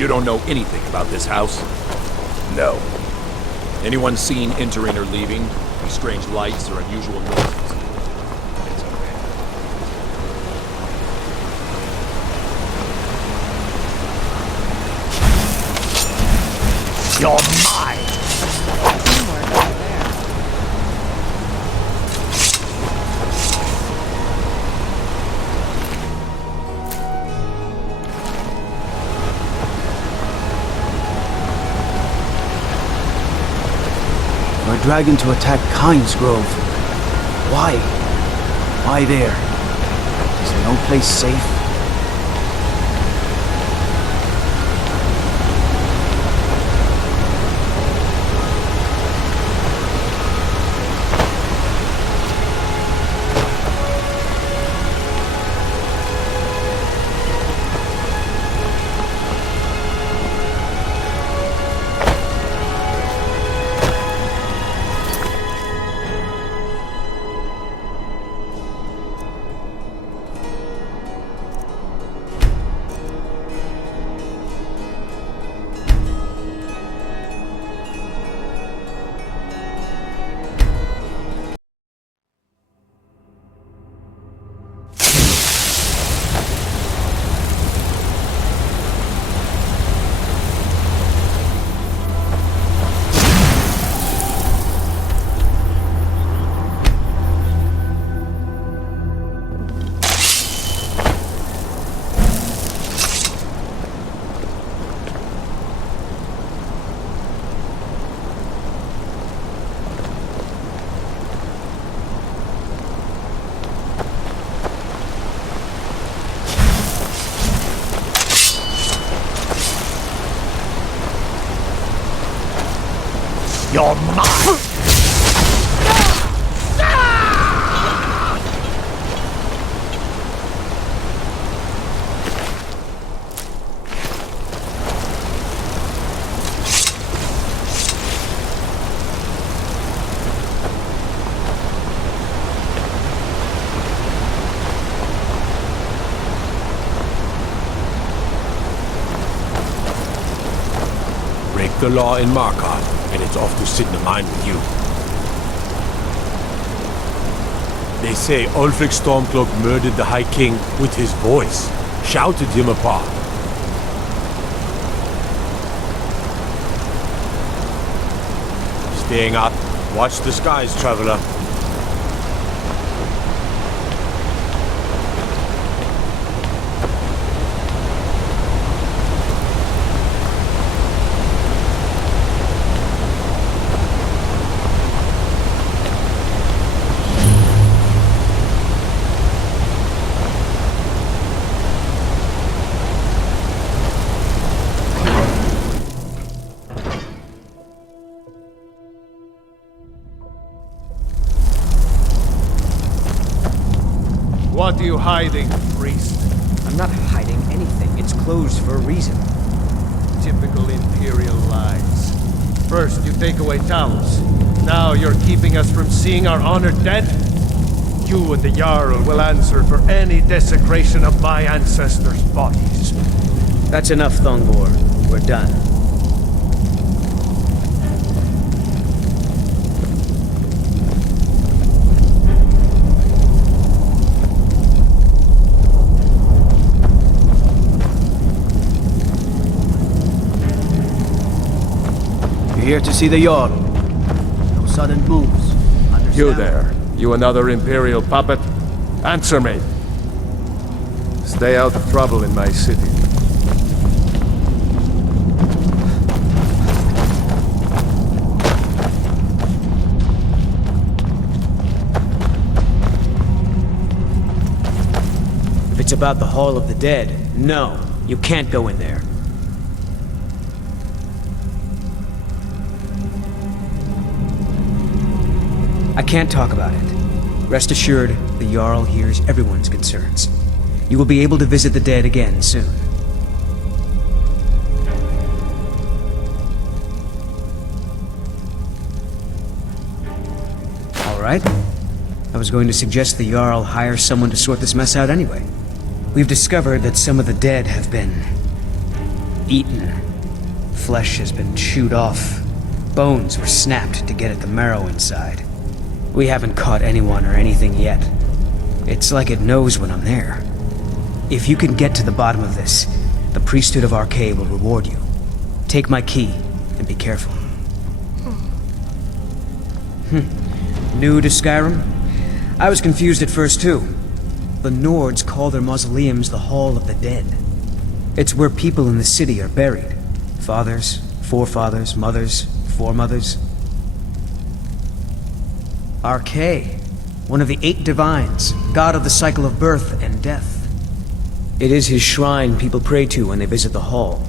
You don't know anything about this house? No. Anyone seen entering or leaving? Any strange lights or unusual noises? You're mine! We're dragging to attack Kynes Grove. Why? Why there? Is no place safe? You're mine! Break the law in Markarth, and it's off to sit in a mine with you. They say Ulfric Stormcloak murdered the High King with his voice, shouted him apart. Staying up, watch the skies, traveler. What are you hiding, priest? I'm not hiding anything. It's closed for a reason. Typical Imperial lies. First, you take away Talos. Now you're keeping us from seeing our honored dead? You and the Jarl will answer for any desecration of my ancestors' bodies. That's enough, Thongbor. We're done. You're here to see the Jarl. No sudden moves. Understand? You there. You another Imperial puppet? Answer me. Stay out of trouble in my city. If it's about the Hall of the Dead, no, you can't go in there. I can't talk about it. Rest assured, the Jarl hears everyone's concerns. You will be able to visit the dead again soon. All right. I was going to suggest the Jarl hire someone to sort this mess out anyway. We've discovered that some of the dead have been eaten. Flesh has been chewed off. Bones were snapped to get at the marrow inside. We haven't caught anyone or anything yet. It's like it knows when I'm there. If you can get to the bottom of this, the priesthood of Arcade will reward you. Take my key, and be careful. New to Skyrim? I was confused at first too. The Nords call their mausoleums the Hall of the Dead. It's where people in the city are buried. Fathers, forefathers, mothers, foremothers. Arcade, one of the 8 divines, god of the cycle of birth and death. It is his shrine people pray to when they visit the hall,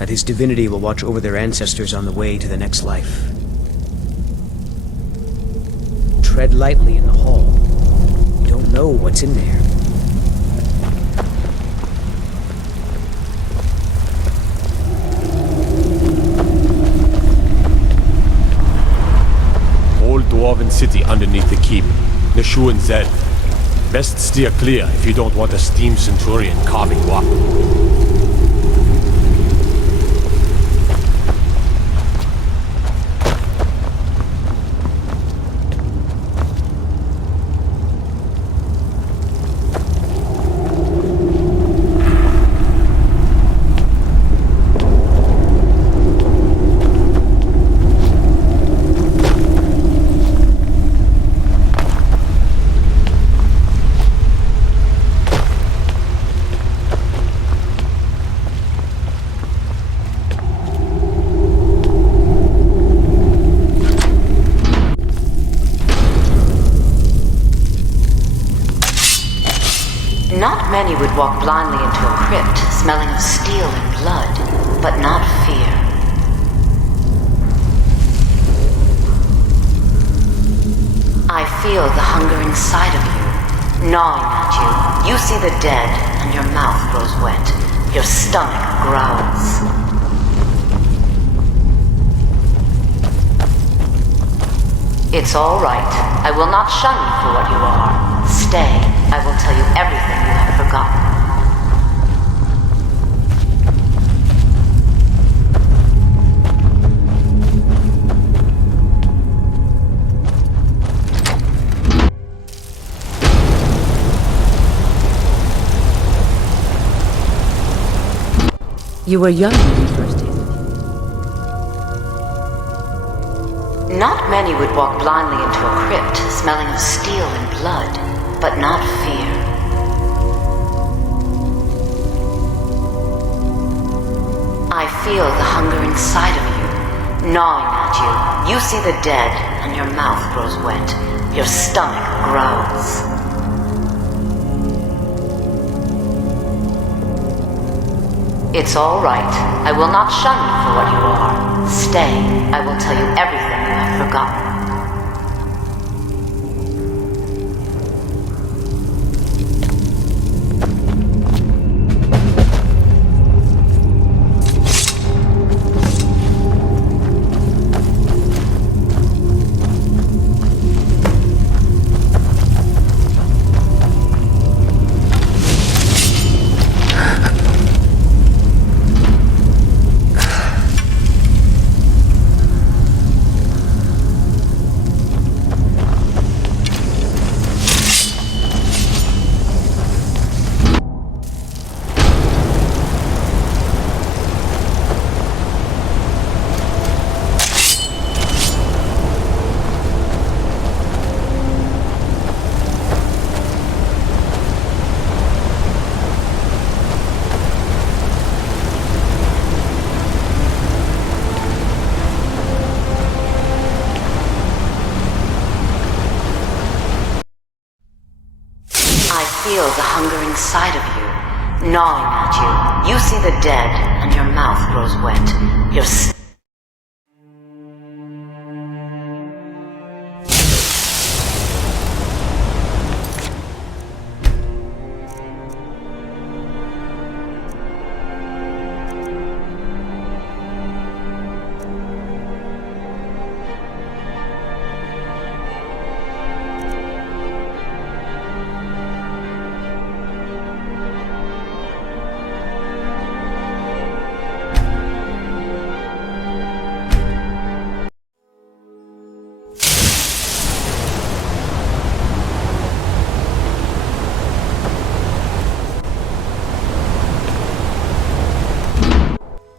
and his divinity will watch over their ancestors on the way to the next life. Tread lightly in the hall. You don't know what's in there. Old dwarven city underneath the keep. Nashu and Zed. Best steer clear if you don't want a steam centurion carving you up. Not many would walk blindly into a crypt, smelling of steel and blood, but not fear. I feel the hunger inside of you, gnawing at you. You see the dead, and your mouth grows wet. Your stomach growls. It's all right. I will not shun you for what you are. Stay. I will tell you everything you have forgotten. You were young when you first did. Not many would walk blindly into a crypt, smelling of steel and blood, but not fear. I feel the hunger inside of you, gnawing at you. You see the dead, and your mouth grows wet. Your stomach growls. It's all right. I will not shun you for what you are. Stay. I will tell you everything you have forgotten. Feel the hunger inside of you, gnawing at you. You see the dead, and your mouth grows wet. Your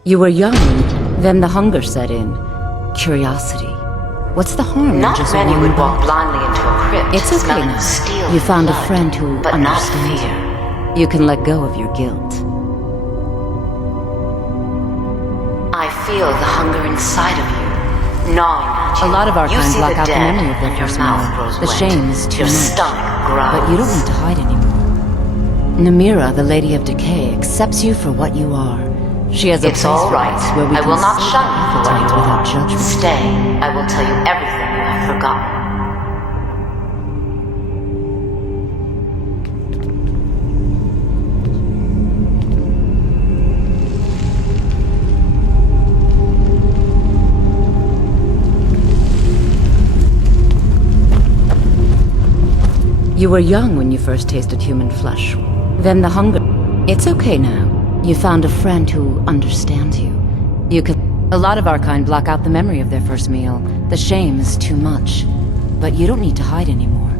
You were young, then the hunger set in. Curiosity. What's the harm in Not just many one would walk bite? blindly into a crypt, It's okay smelling now. of steel You found a blood, friend who but not understands fear. you. You can let go of your guilt. I feel the hunger inside of you, gnawing at you. A lot of our You kind see block the out the dead, memory of their and your first mouth meal. grows The wet. shame is too Your much. stomach growls. But you don't need to hide anymore. Namira, the Lady of Decay, accepts you for what you are. She has a It's place all for right. us where we I can will not sit shun you for what appetites you without are. judgment. Stay. I will tell you everything you have forgotten. You were young when you first tasted human flesh. Then the hunger... It's okay now. You found a friend who understands you. You can... A lot of our kind block out the memory of their first meal. The shame is too much. But you don't need to hide anymore.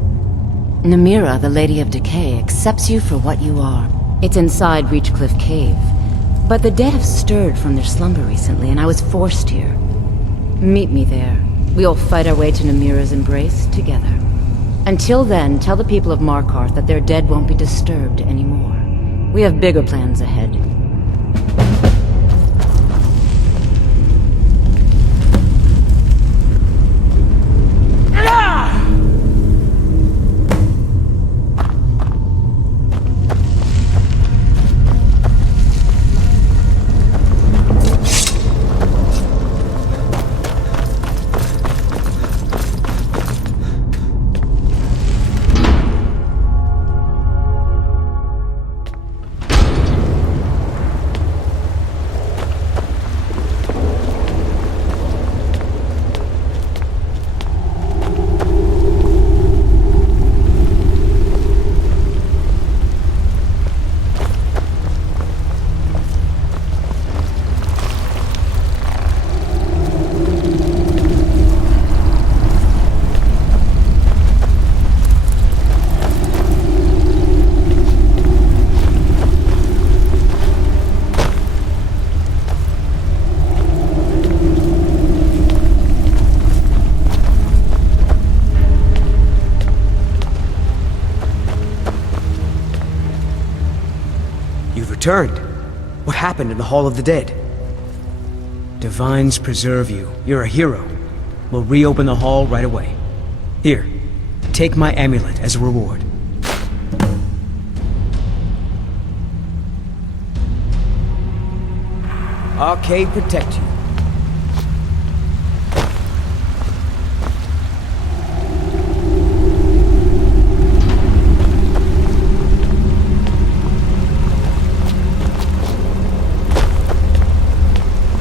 Namira, the Lady of Decay, accepts you for what you are. It's inside Reachcliff Cave. But the dead have stirred from their slumber recently, and I was forced here. Meet me there. We'll fight our way to Namira's embrace together. Until then, tell the people of Markarth that their dead won't be disturbed anymore. We have bigger plans ahead. Returned. What happened in the Hall of the Dead? Divines preserve you. You're a hero. We'll reopen the hall right away. Here, take my amulet as a reward. Arcade protect you.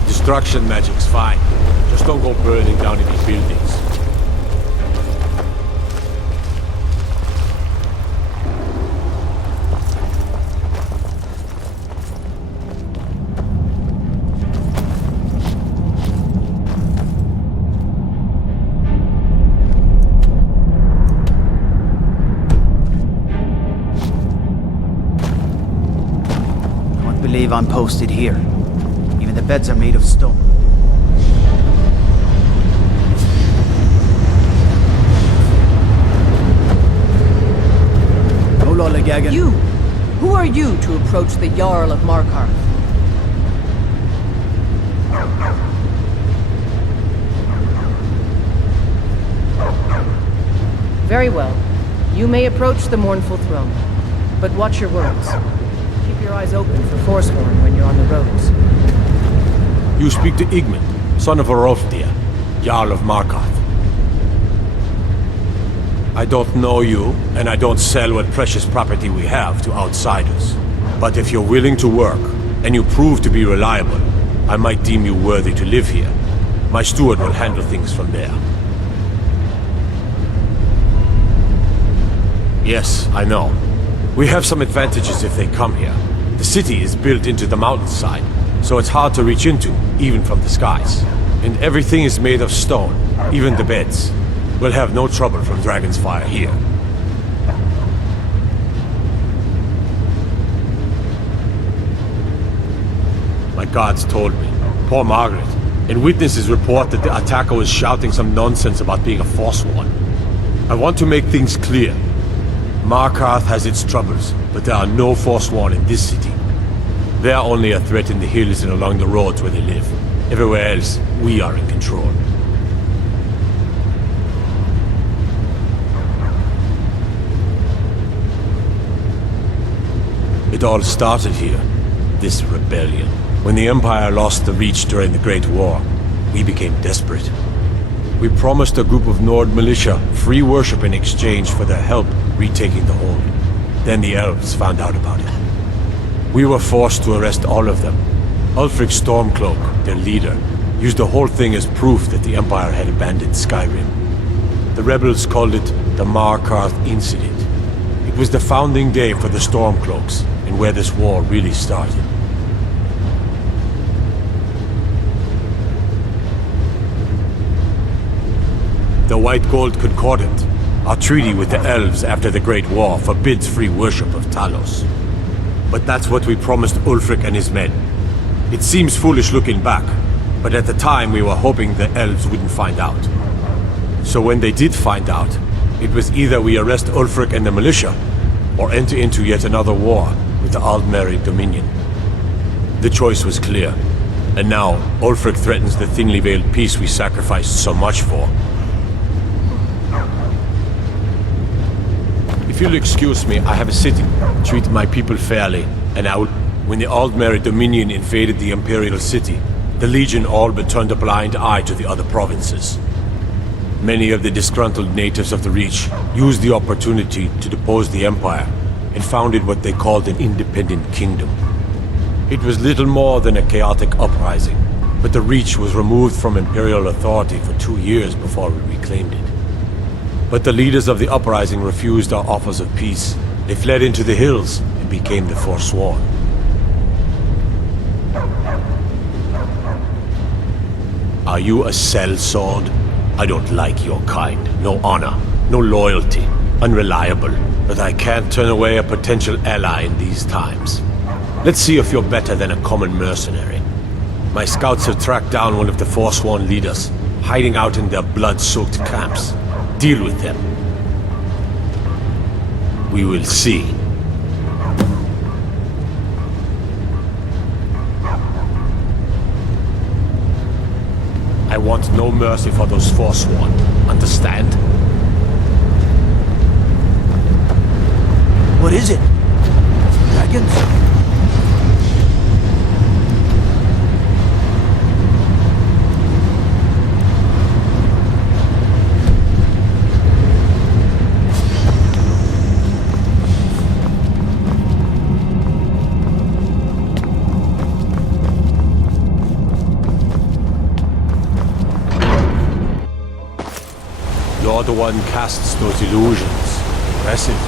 Destruction magic's fine. Just don't go burning down any buildings. I won't believe I'm posted here. The beds are made of stone. You! Who are you to approach the Jarl of Markarth? Very well. You may approach the mournful throne. But watch your words. Keep your eyes open for Forsworn when you're on the roads. You speak to Igmund, son of Orofdir, Jarl of Markarth. I don't know you, and I don't sell what precious property we have to outsiders. But if you're willing to work, and you prove to be reliable, I might deem you worthy to live here. My steward will handle things from there. Yes, I know. We have some advantages if they come here. The city is built into the mountainside, so it's hard to reach into, even from the skies. And everything is made of stone, even the beds. We'll have no trouble from Dragon's Fire here. My gods told me, Poor Margaret. And witnesses report that the attacker was shouting some nonsense about being a Forsworn. I want to make things clear. Markarth has its troubles, but there are no Forsworn in this city. They are only a threat in the hills and along the roads where they live. Everywhere else, we are in control. It all started here, this rebellion. When the Empire lost the Reach during the Great War, we became desperate. We promised a group of Nord militia free worship in exchange for their help retaking the hold. Then the elves found out about it. We were forced to arrest all of them. Ulfric Stormcloak, their leader, used the whole thing as proof that the Empire had abandoned Skyrim. The rebels called it the Markarth Incident. It was the founding day for the Stormcloaks, and where this war really started. The White Gold Concordant, our treaty with the elves after the Great War, forbids free worship of Talos. But that's what we promised Ulfric and his men. It seems foolish looking back, but at the time we were hoping the elves wouldn't find out. So when they did find out, it was either we arrest Ulfric and the militia, or enter into yet another war with the Aldmeri Dominion. The choice was clear, and now Ulfric threatens the thinly veiled peace we sacrificed so much for. If you'll excuse me, I have a city. Treat my people fairly, and I will... When the Aldmeri Dominion invaded the Imperial City, the Legion all but turned a blind eye to the other provinces. Many of the disgruntled natives of the Reach used the opportunity to depose the Empire, and founded what they called an independent kingdom. It was little more than a chaotic uprising, but the Reach was removed from Imperial authority for 2 years before we reclaimed it. But the leaders of the uprising refused our offers of peace. They fled into the hills and became the Forsworn. Are you a sellsword? I don't like your kind. No honor, no loyalty, unreliable. But I can't turn away a potential ally in these times. Let's see if you're better than a common mercenary. My scouts have tracked down one of the Forsworn leaders, hiding out in their blood-soaked camps. Deal with them. We will see. I want no mercy for those Forsworn. Understand? What is it? Dragons? You're the one casts those illusions. Impressive.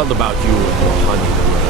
all about you and your honeyed words.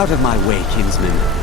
Out of my way, kinsman.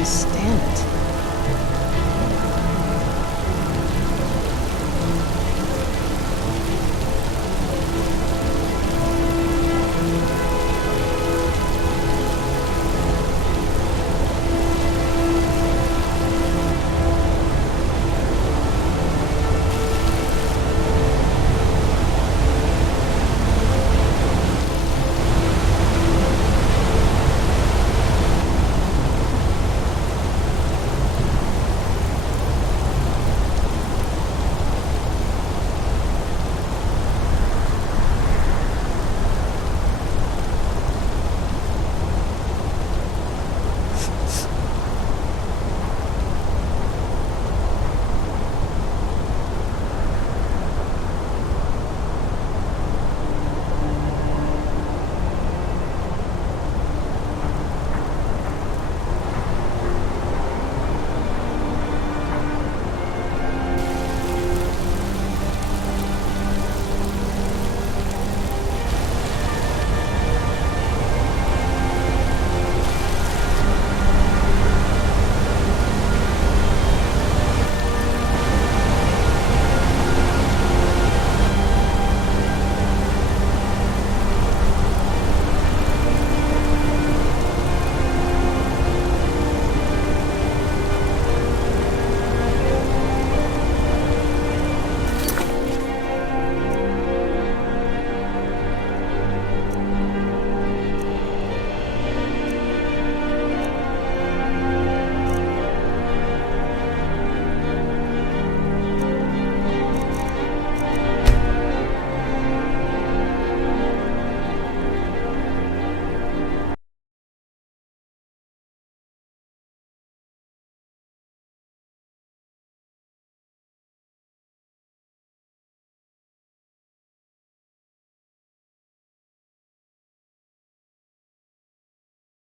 even stand it.